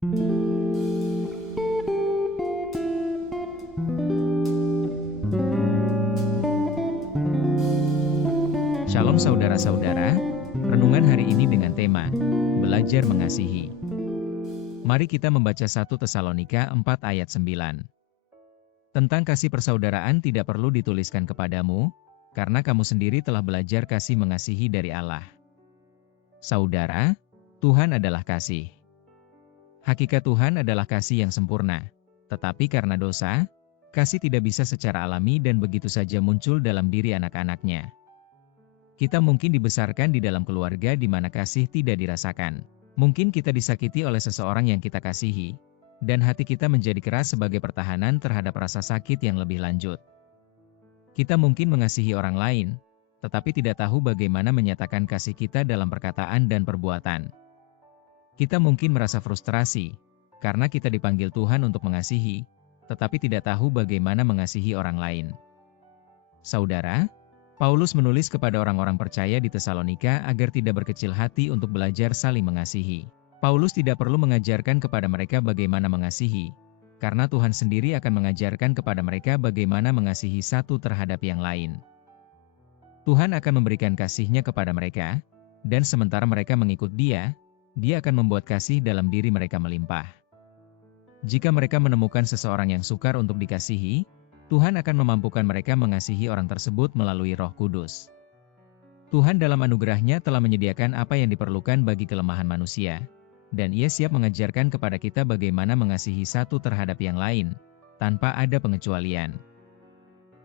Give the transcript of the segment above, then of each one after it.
Shalom saudara-saudara, renungan hari ini dengan tema Belajar Mengasihi. Mari kita membaca 1 Tesalonika 4 ayat 9. Tentang kasih persaudaraan tidak perlu dituliskan kepadamu, karena kamu sendiri telah belajar kasih mengasihi dari Allah. Saudara, Tuhan adalah kasih. Hakikat Tuhan adalah kasih yang sempurna, tetapi karena dosa, kasih tidak bisa secara alami dan begitu saja muncul dalam diri anak-anaknya. Kita mungkin dibesarkan di dalam keluarga di mana kasih tidak dirasakan. Mungkin kita disakiti oleh seseorang yang kita kasihi, dan hati kita menjadi keras sebagai pertahanan terhadap rasa sakit yang lebih lanjut. Kita mungkin mengasihi orang lain, tetapi tidak tahu bagaimana menyatakan kasih kita dalam perkataan dan perbuatan. Kita mungkin merasa frustrasi, karena kita dipanggil Tuhan untuk mengasihi, tetapi tidak tahu bagaimana mengasihi orang lain. Saudara, Paulus menulis kepada orang-orang percaya di Tesalonika agar tidak berkecil hati untuk belajar saling mengasihi. Paulus tidak perlu mengajarkan kepada mereka bagaimana mengasihi, karena Tuhan sendiri akan mengajarkan kepada mereka bagaimana mengasihi satu terhadap yang lain. Tuhan akan memberikan kasih-Nya kepada mereka, dan sementara mereka mengikut Dia akan membuat kasih dalam diri mereka melimpah. Jika mereka menemukan seseorang yang sukar untuk dikasihi, Tuhan akan memampukan mereka mengasihi orang tersebut melalui Roh Kudus. Tuhan dalam anugerah-Nya telah menyediakan apa yang diperlukan bagi kelemahan manusia, dan Ia siap mengajarkan kepada kita bagaimana mengasihi satu terhadap yang lain, tanpa ada pengecualian.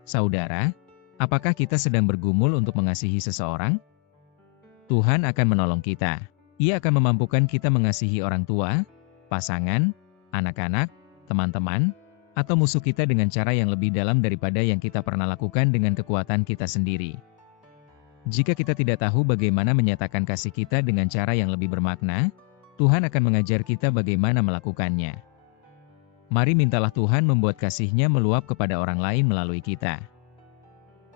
Saudara, apakah kita sedang bergumul untuk mengasihi seseorang? Tuhan akan menolong kita. Ia akan memampukan kita mengasihi orang tua, pasangan, anak-anak, teman-teman, atau musuh kita dengan cara yang lebih dalam daripada yang kita pernah lakukan dengan kekuatan kita sendiri. Jika kita tidak tahu bagaimana menyatakan kasih kita dengan cara yang lebih bermakna, Tuhan akan mengajar kita bagaimana melakukannya. Mari mintalah Tuhan membuat kasih-Nya meluap kepada orang lain melalui kita.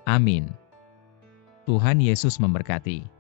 Amin. Tuhan Yesus memberkati.